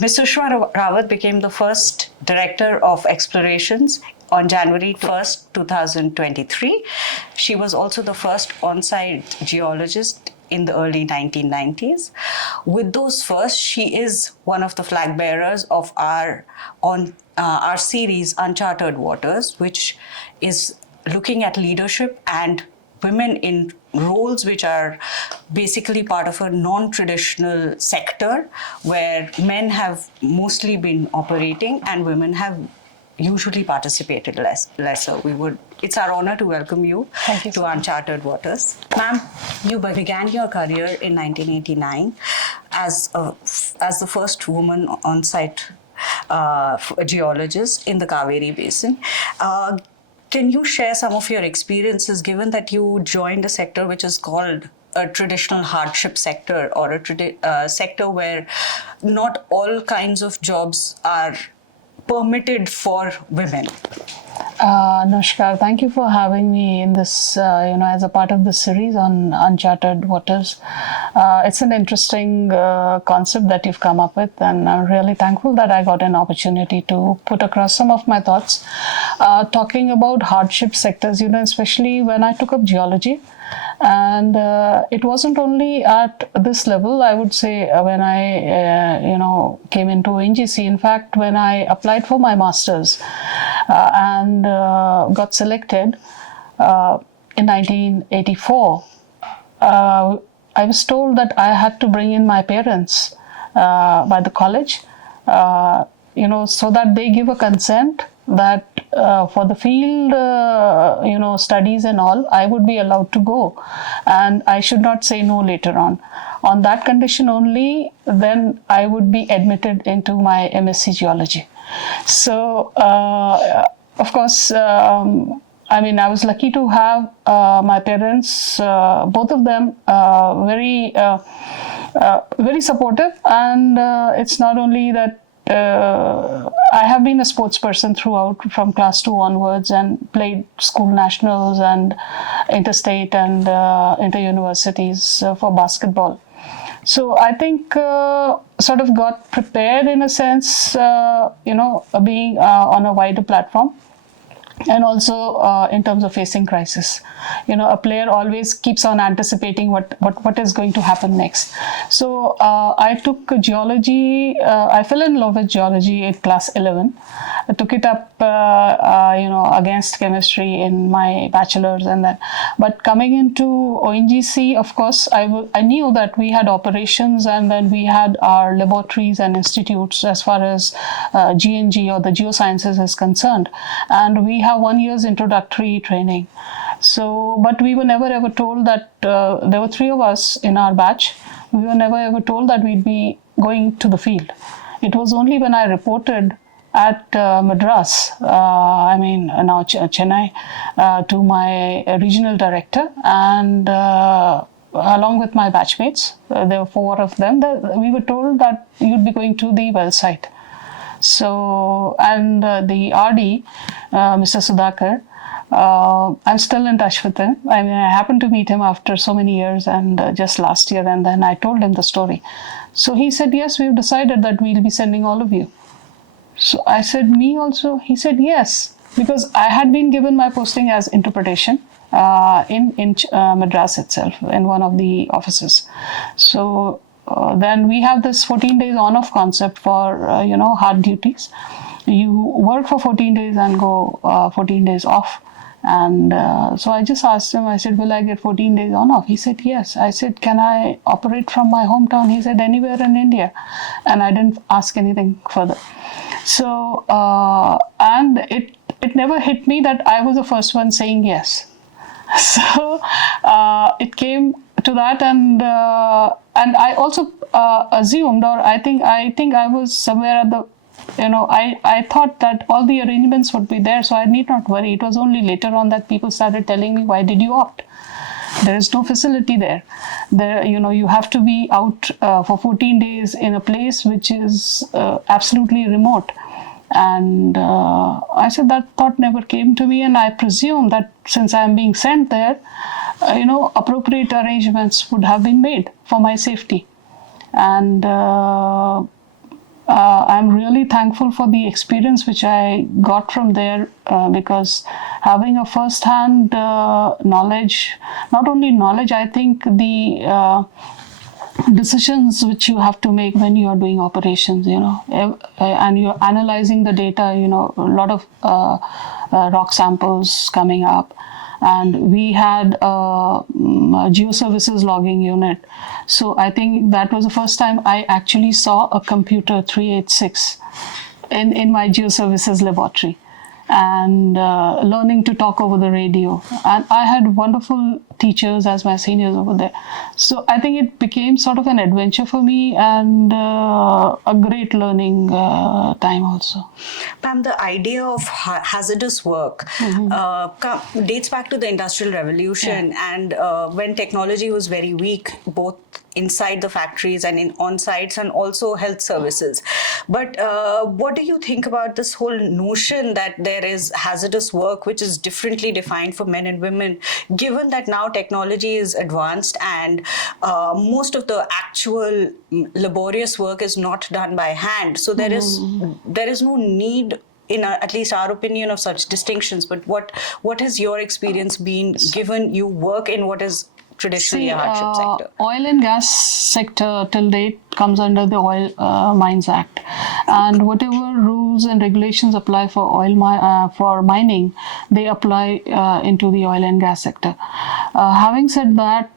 Ms. Sushma Rawat became the first Director of Explorations on January 1st, 2023. She was also the first on-site geologist in the early 1990s. With those first, she is one of the flag bearers of our series Uncharted Waters, which is looking at leadership and women in roles which are basically part of a non-traditional sector where men have mostly been operating and women have usually participated lesser. It's our honor to welcome you to Uncharted Waters. Ma'am, you began your career in 1989 as the first woman on-site geologist in the Cauvery Basin. Can you share some of your experiences, given that you joined a sector which is called a traditional hardship sector, or a sector where not all kinds of jobs are permitted for women? Namaskar, thank you for having me in this, as a part of the series on Uncharted Waters. It's an interesting concept that you've come up with, and I'm really thankful that I got an opportunity to put across some of my thoughts. Talking about hardship sectors, especially when I took up geology. And it wasn't only at this level, I would say, when I, came into ONGC. In fact, when I applied for my master's and got selected in 1984, I was told that I had to bring in my parents by the college, so that they give a consent that for the field, studies and all, I would be allowed to go, and I should not say no later on. On that condition only, then I would be admitted into my MSc Geology. So, of course, I was lucky to have my parents, both of them, very supportive, and it's not only that. I have been a sports person throughout, from class 2 onwards, and played school nationals and interstate and inter-universities for basketball. So I think sort of got prepared in a sense, being on a wider platform. And also in terms of facing crisis, a player always keeps on anticipating what is going to happen next. So I took geology. I fell in love with geology in class 11. I took it up, against chemistry in my bachelor's, and then. But coming into ONGC, of course, I knew that we had operations, and then we had our laboratories and institutes as far as GNG or the geosciences is concerned, and we have 1 year's introductory training. So, but we were never ever told that there were 3 of us in our batch. We were never ever told that we'd be going to the field. It was only when I reported at Madras, now Chennai, to my regional director, and along with my batchmates, there were 4 of them, we were told that you'd be going to the well site. So, and the RD, Mr. Sudhakar, I'm still in touch with him. I happened to meet him after so many years, and just last year, and then I told him the story. So he said, yes, we've decided that we'll be sending all of you. So I said, me also? He said, yes, because I had been given my posting as interpretation in Madras itself, in one of the offices. So then we have this 14 days on-off concept for, hard duties. You work for 14 days and go 14 days off. And so I just asked him, I said, will I get 14 days on-off? He said, yes. I said, can I operate from my hometown? He said, anywhere in India. And I didn't ask anything further. So, and it never hit me that I was the first one saying yes. So it came to that, and I also assumed, or I think I was somewhere at the, I thought that all the arrangements would be there, so I need not worry. It was only later on that people started telling me, why did you opt? There is no facility there. You have to be out for 14 days in a place which is absolutely remote. And I said that thought never came to me, and I presume that since I am being sent there, appropriate arrangements would have been made for my safety. And I'm really thankful for the experience which I got from there, because having a first-hand knowledge, not only knowledge, I think the decisions which you have to make when you are doing operations, and you're analyzing the data, a lot of rock samples coming up. And we had a geoservices logging unit. So I think that was the first time I actually saw a computer 386 in my geoservices laboratory, and learning to talk over the radio. And I had wonderful teachers as my seniors over there. So I think it became sort of an adventure for me, and a great learning time also. Pam, the idea of hazardous work dates back to the Industrial Revolution, and when technology was very weak, both inside the factories and on sites, and also health services. But what do you think about this whole notion that there is hazardous work which is differently defined for men and women, given that now technology is advanced and most of the actual laborious work is not done by hand? So there is no need, in at least our opinion, of such distinctions. But what has your experience been, given you work in what is traditionally a hardship sector? Oil and gas sector till date comes under the Oil Mines Act, and whatever rules and regulations apply for for mining, they apply into the oil and gas sector. Having said that,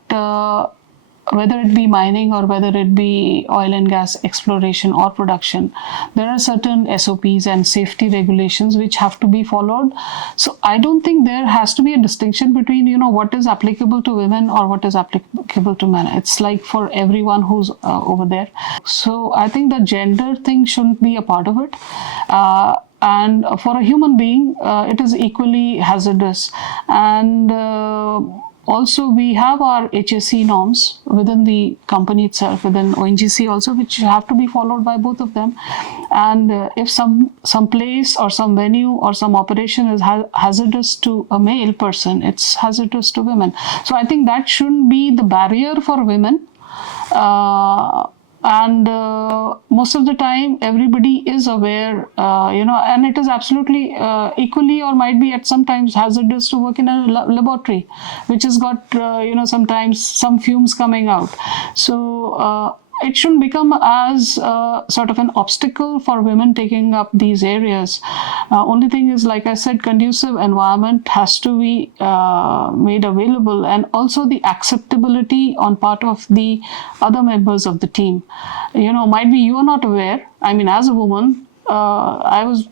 whether it be mining or whether it be oil and gas exploration or production, there are certain SOPs and safety regulations which have to be followed. So I don't think there has to be a distinction between, what is applicable to women or what is applicable to men. It's like for everyone who's over there. So I think the gender thing shouldn't be a part of it. And for a human being, it is equally hazardous. And also, we have our HSE norms within the company itself, within ONGC also, which have to be followed by both of them. And if some place or some venue or some operation is hazardous to a male person, it's hazardous to women. So I think that shouldn't be the barrier for women. And most of the time, everybody is aware, and it is absolutely equally, or might be at sometimes hazardous to work in a laboratory, which has got, sometimes some fumes coming out. So it shouldn't become as sort of an obstacle for women taking up these areas. Only thing is, like I said, conducive environment has to be made available, and also the acceptability on part of the other members of the team. Might be you are not aware. I mean, as a woman, I was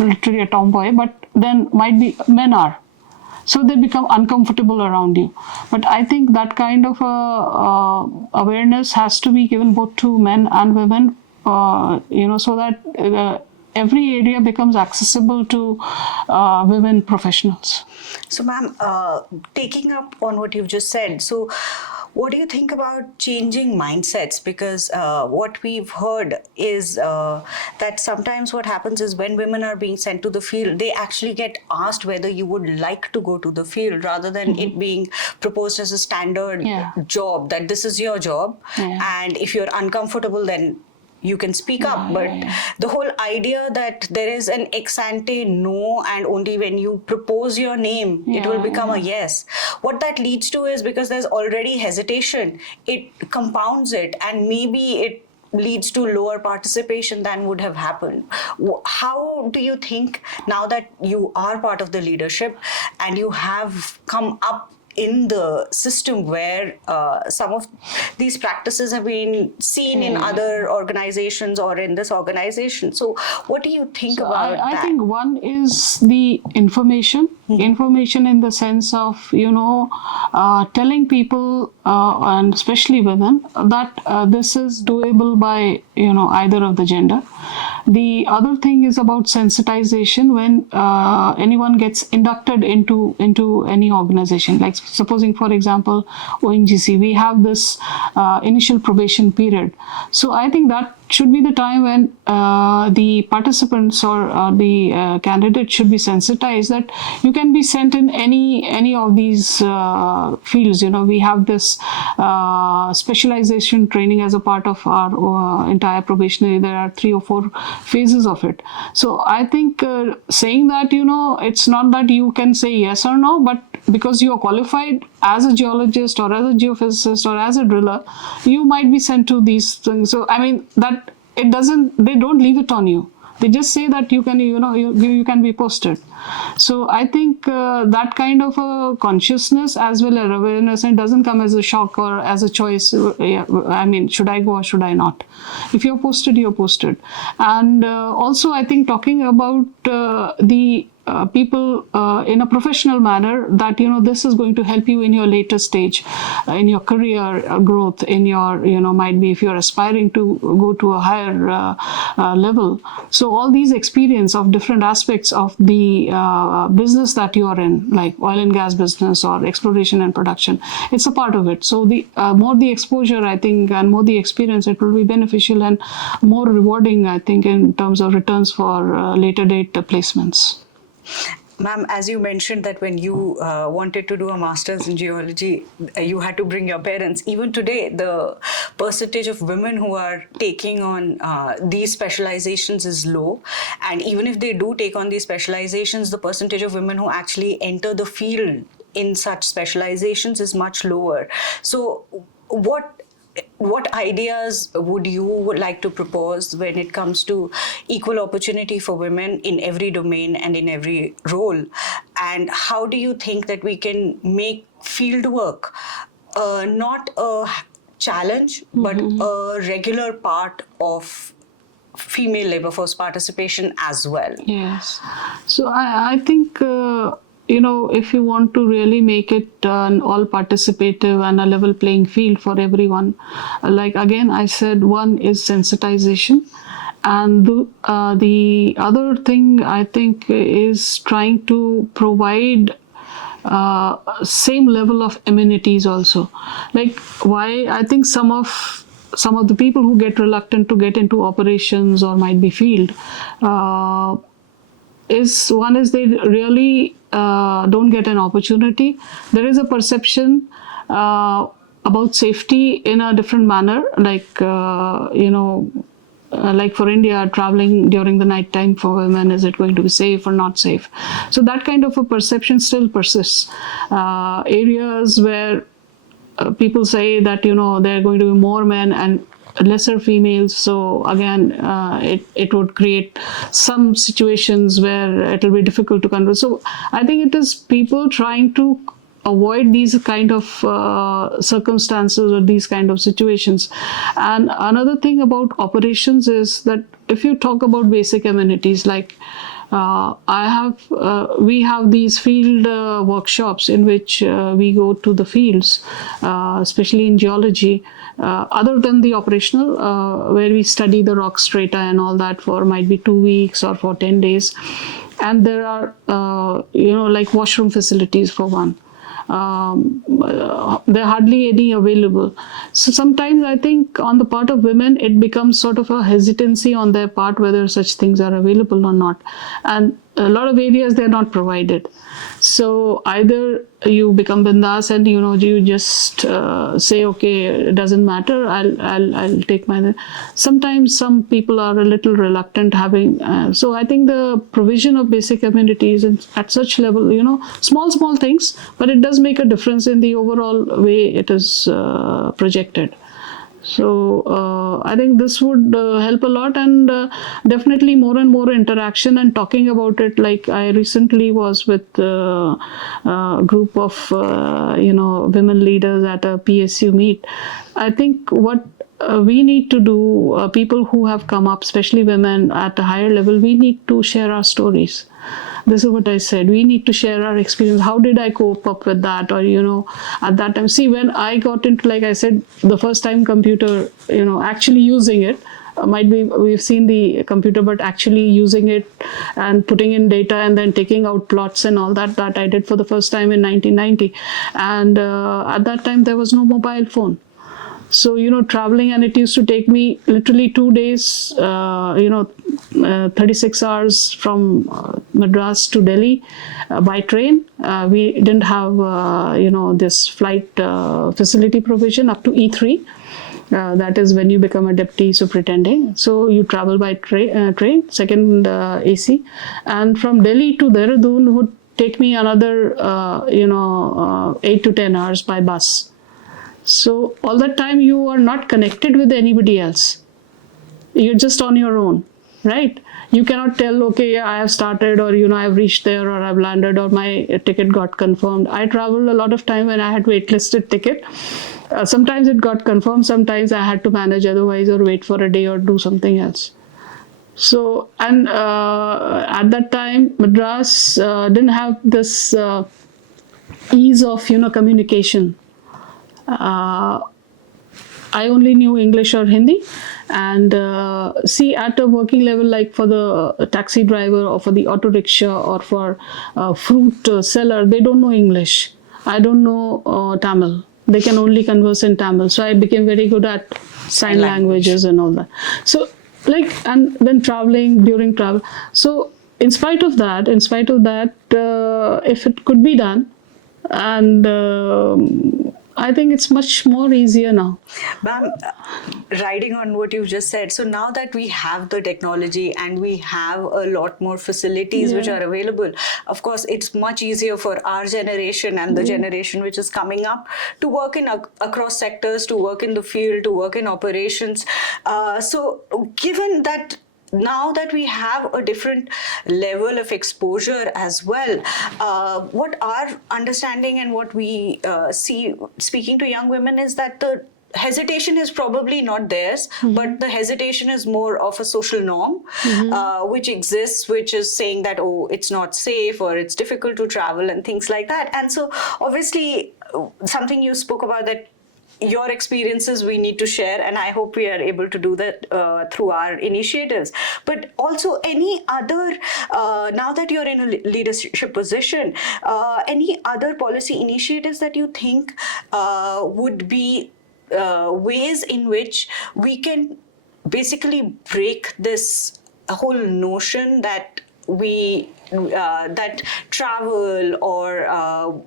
literally a tomboy, but then might be men are. So they become uncomfortable around you. But I think that kind of awareness has to be given both to men and women, so that every area becomes accessible to women professionals. So, ma'am, taking up on what you've just said, so what do you think about changing mindsets? Because what we've heard is that sometimes what happens is when women are being sent to the field, they actually get asked whether you would like to go to the field, rather than it being proposed as a standard job, that this is your job. And if you're uncomfortable, then you can speak up. But the whole idea that there is an ex ante no, and only when you propose your name, it will become a yes. What that leads to is, because there's already hesitation, it compounds it, and maybe it leads to lower participation than would have happened. How do you think, now that you are part of the leadership and you have come up in the system where some of these practices have been seen in other organizations or in this organization? So what do you think about that? I think one is the information in the sense of, telling people, and especially women, that this is doable by, either of the gender. The other thing is about sensitization when anyone gets inducted into any organization. Like supposing, for example, ONGC, we have this initial probation period. So I think that should be the time when the participants or the candidate should be sensitized that you can be sent in any of these fields. We have this specialization training as a part of our entire probationary. There are 3 or 4 phases of it. So I think saying that, it's not that you can say yes or no, but because you are qualified as a geologist or as a geophysicist or as a driller, you might be sent to these things. So I mean that they don't leave it on you. They just say that you can, you can be posted. So I think that kind of a consciousness as well as awareness, it doesn't come as a shock or as a choice. I mean, should I go or should I not? If you're posted, you're posted. And also, I think talking about the people in a professional manner, that this is going to help you in your later stage, in your career growth, in your might be if you're aspiring to go to a higher level. So all these experience of different aspects of the business that you are in, like oil and gas business or exploration and production, it's a part of it. So the more the exposure, I think, and more the experience, it will be beneficial and more rewarding, I think, in terms of returns for later date placements. Ma'am, as you mentioned that when you wanted to do a master's in geology, you had to bring your parents. Even today, the percentage of women who are taking on these specializations is low. And even if they do take on these specializations, the percentage of women who actually enter the field in such specializations is much lower. So what ideas would you like to propose when it comes to equal opportunity for women in every domain and in every role? And how do you think that we can make field work not a challenge, but a regular part of female labor force participation as well? Yes. So I think if you want to really make it an all participative and a level playing field for everyone, like again I said, one is sensitization, and the other thing I think is trying to provide same level of amenities also. Like why I think some of the people who get reluctant to get into operations or might be field is they really don't get an opportunity. There is a perception about safety in a different manner, like like for India, traveling during the night time for women, is it going to be safe or not safe? So that kind of a perception still persists. Areas where people say that there are going to be more men and lesser females, so again it would create some situations where it will be difficult to control. So I think it is people trying to avoid these kind of circumstances or these kind of situations. And another thing about operations is that if you talk about basic amenities, like we have these field workshops in which we go to the fields, especially in geology, other than the operational, where we study the rock strata and all that for might be 2 weeks or for 10 days. And there are, like washroom facilities for one. There are hardly any available. So sometimes I think on the part of women, it becomes sort of a hesitancy on their part whether such things are available or not. And a lot of areas they're not provided. So either you become bindas and you just say, okay, it doesn't matter, I'll take my. Sometimes some people are a little reluctant having. So I think the provision of basic amenities at such level, small things, but it does make a difference in the overall way it is projected. So I think this would help a lot, and definitely more and more interaction and talking about it. Like I recently was with a group of women leaders at a PSU meet. I think what we need to do, people who have come up, especially women at a higher level, we need to share our stories. This is what I said. We need to share our experience. How did I cope up with that? Or, at that time, see, when I got into, like I said, the first time computer, actually using it, might be we've seen the computer, but actually using it and putting in data and then taking out plots and all that I did for the first time in 1990. And at that time, there was no mobile phone. So, traveling, and it used to take me literally 2 days, 36 hours from Madras to Delhi by train. We didn't have, this flight facility provision up to E3. That is when you become a deputy superintendent. So you travel by train, second AC. And from Delhi to Dehradun would take me another, 8 to 10 hours by bus. So all that time you are not connected with anybody else. You're just on your own, right? You cannot tell, okay, yeah, I have started, or, I've reached there, or I've landed, or my ticket got confirmed. I traveled a lot of time when I had waitlisted ticket. Sometimes it got confirmed, sometimes I had to manage otherwise, or wait for a day or do something else. So, and at that time, Madras didn't have this ease of, communication. I only knew English or Hindi, and at a working level, like for the taxi driver or for the auto rickshaw or for fruit seller, they don't know English. I don't know Tamil. They can only converse in Tamil. So I became very good at sign languages and all that. So and when during travel. So in spite of that, if it could be done, and I think it's much more easier now. Ma'am, riding on what you just said, so now that we have the technology and we have a lot more facilities which are available, of course, it's much easier for our generation and the generation which is coming up to work in across sectors, to work in the field, to work in operations. So given that now that we have a different level of exposure as well, what our understanding and what we see speaking to young women is that the hesitation is probably not theirs, but the hesitation is more of a social norm which exists, which is saying that, oh, it's not safe or it's difficult to travel and things like that. And so obviously something you spoke about, that your experiences we need to share, and I hope we are able to do that through our initiatives. But also any other, now that you're in a leadership position, any other policy initiatives that you think would be ways in which we can basically break this whole notion that that travel or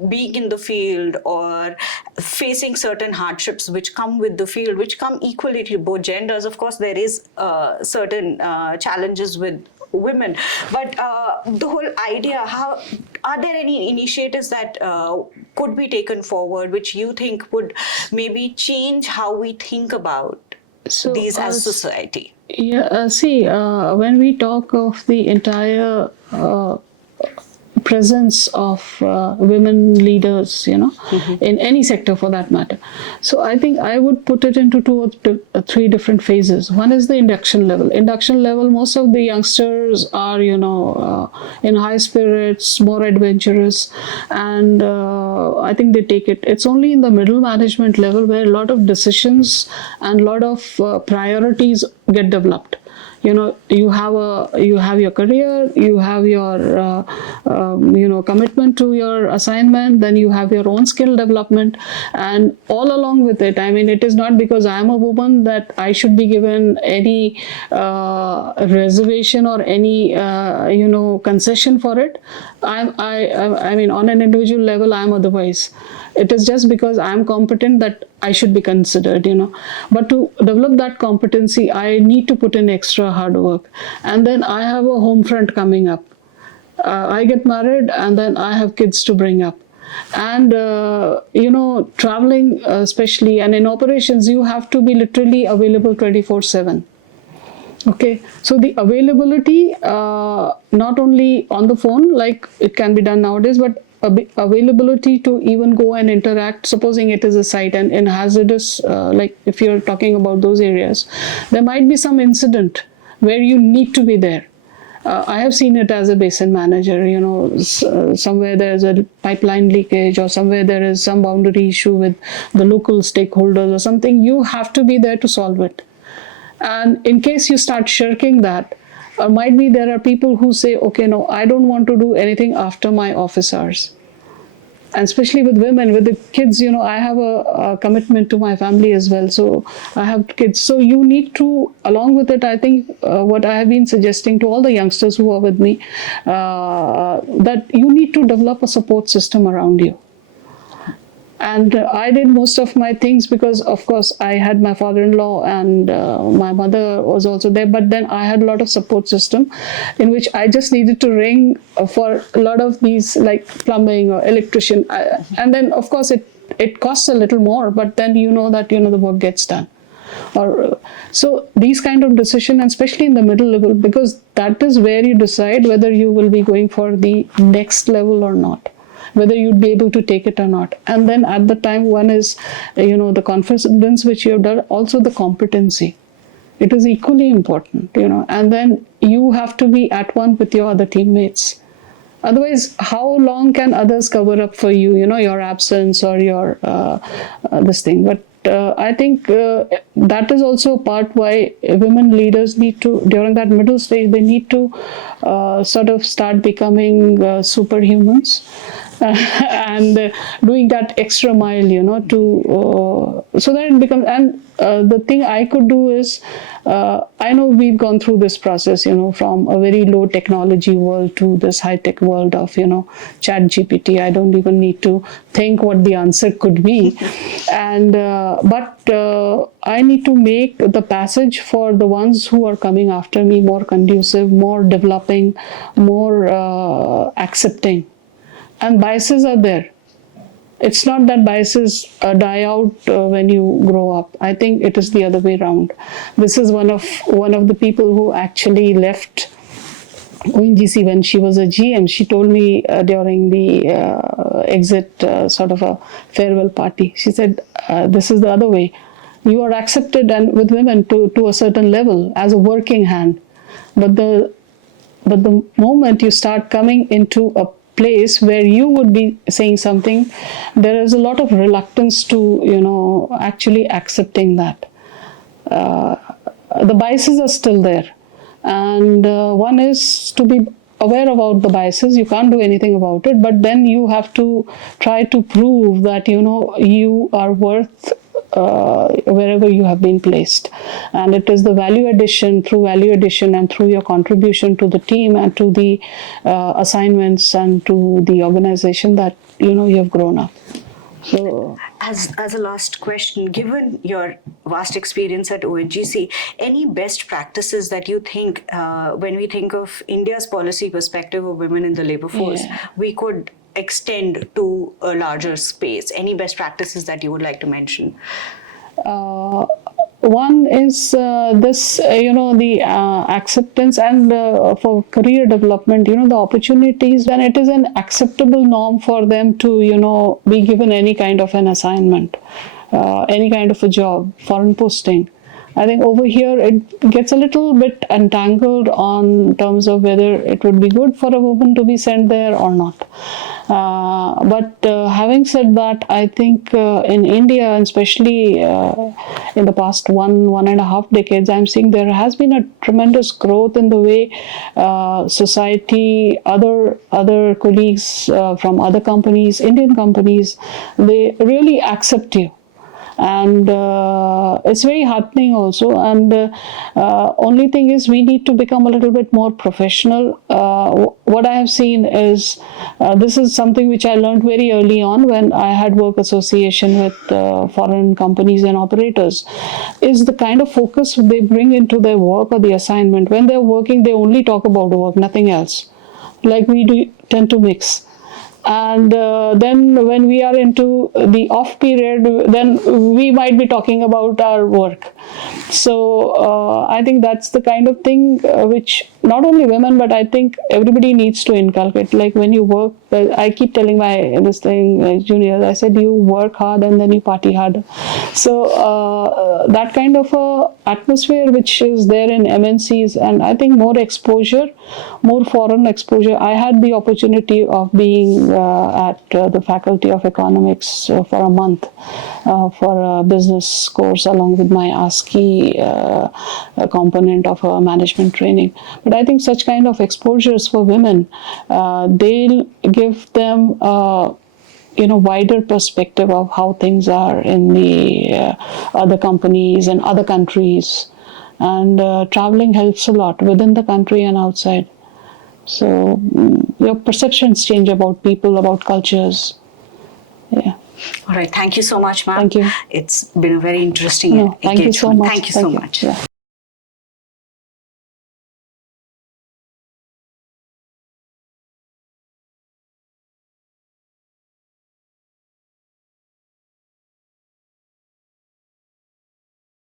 being in the field or facing certain hardships which come with the field, which come equally to both genders. Of course, there is certain challenges with women, but the whole idea, are there any initiatives that could be taken forward which you think would maybe change how we think about these as society? Yeah, when we talk of the entire presence of women leaders, in any sector for that matter. So I think I would put it into 2 or 3 different phases. One is the induction level. Induction level, most of the youngsters are, in high spirits, more adventurous, and I think they take it. It's only in the middle management level where a lot of decisions and a lot of priorities get developed. You have your career, you have your commitment to your assignment, then you have your own skill development, and all along with it, I mean, it is not because I am a woman that I should be given any reservation or any concession for it. I mean, on an individual level, I am otherwise. It is just because I am competent that I should be considered, But to develop that competency, I need to put in extra hard work. And then I have a home front coming up. I get married and then I have kids to bring up. And, traveling especially, and in operations, you have to be literally available 24/7. Okay, so the availability, not only on the phone, like it can be done nowadays, but availability to even go and interact, supposing it is a site, and in hazardous, like if you're talking about those areas, there might be some incident where you need to be there. I have seen it as a basin manager, somewhere there's a pipeline leakage or somewhere there is some boundary issue with the local stakeholders or something, you have to be there to solve it. And in case you start shirking that, might be there are people who say, okay, no, I don't want to do anything after my office hours. and especially with women, with the kids, I have a commitment to my family as well. So I have kids. So you need to, along with it, I think what I have been suggesting to all the youngsters who are with me, that you need to develop a support system around you. And I did most of my things because, of course, I had my father-in-law and my mother was also there. But then I had a lot of support system in which I just needed to ring for a lot of these, like plumbing or electrician. And then, of course, it costs a little more, but then that the work gets done. So these kind of decision, and especially in the middle level, because that is where you decide whether you will be going for the next level or not, whether you'd be able to take it or not. And then at the time, one is, the confidence which you have done, also the competency. It is equally important, and then you have to be at one with your other teammates. Otherwise, how long can others cover up for you, your absence or your this thing? But I think that is also part why women leaders need to, during that middle stage, they need to sort of start becoming superhumans. And doing that extra mile, to so that it becomes. And the thing I could do is, I know we've gone through this process, from a very low technology world to this high tech world of, Chat GPT. I don't even need to think what the answer could be, and but I need to make the passage for the ones who are coming after me more conducive, more developing, more accepting. And biases are there. It's not that biases die out when you grow up. I think it is the other way around. This is one of the people who actually left ONGC when she was a GM. She told me during the exit sort of a farewell party. She said, "This is the other way. You are accepted and with women to a certain level as a working hand, but the moment you start coming into a place where you would be saying something, there is a lot of reluctance to, actually accepting that. The biases are still there. And one is to be aware about the biases. You can't do anything about it, but then you have to try to prove that, you are worth wherever you have been placed. And it is the value addition and through your contribution to the team and to the assignments and to the organization that you have grown up. So, as a last question, given your vast experience at ONGC, any best practices that you think, when we think of India's policy perspective of women in the labor force, we could extend to a larger space? Any best practices that you would like to mention? One is this, the acceptance and for career development, the opportunities when it is an acceptable norm for them to, be given any kind of an assignment, any kind of a job, foreign posting. I think over here it gets a little bit entangled on terms of whether it would be good for a woman to be sent there or not. But having said that, I think in India, and especially in the past one and a half decades, I'm seeing there has been a tremendous growth in the way society, other colleagues from other companies, Indian companies, they really accept you. And it's very heartening also. And only thing is we need to become a little bit more professional. What I have seen is this is something which I learned very early on when I had work association with foreign companies and operators, is the kind of focus they bring into their work or the assignment. When they're working, they only talk about the work, nothing else. Like we do tend to mix. And then when we are into the off period, then we might be talking about our work. So I think that's the kind of thing which not only women, but I think everybody needs to inculcate. Like when you work, I keep telling my juniors, I said, you work hard and then you party harder. So that kind of a atmosphere which is there in MNCs, and I think more exposure, more foreign exposure. I had the opportunity of being at the Faculty of Economics for a month for a business course along with my ASCII component of management training. But I think such kind of exposures for women, they'll give them wider perspective of how things are in the other companies and other countries. And traveling helps a lot within the country and outside. So your perceptions change about people, about cultures. Yeah. All right. Thank you so much, ma'am. Thank you. It's been a very interesting Thank you so engagement. much. Thank you so much. Yeah.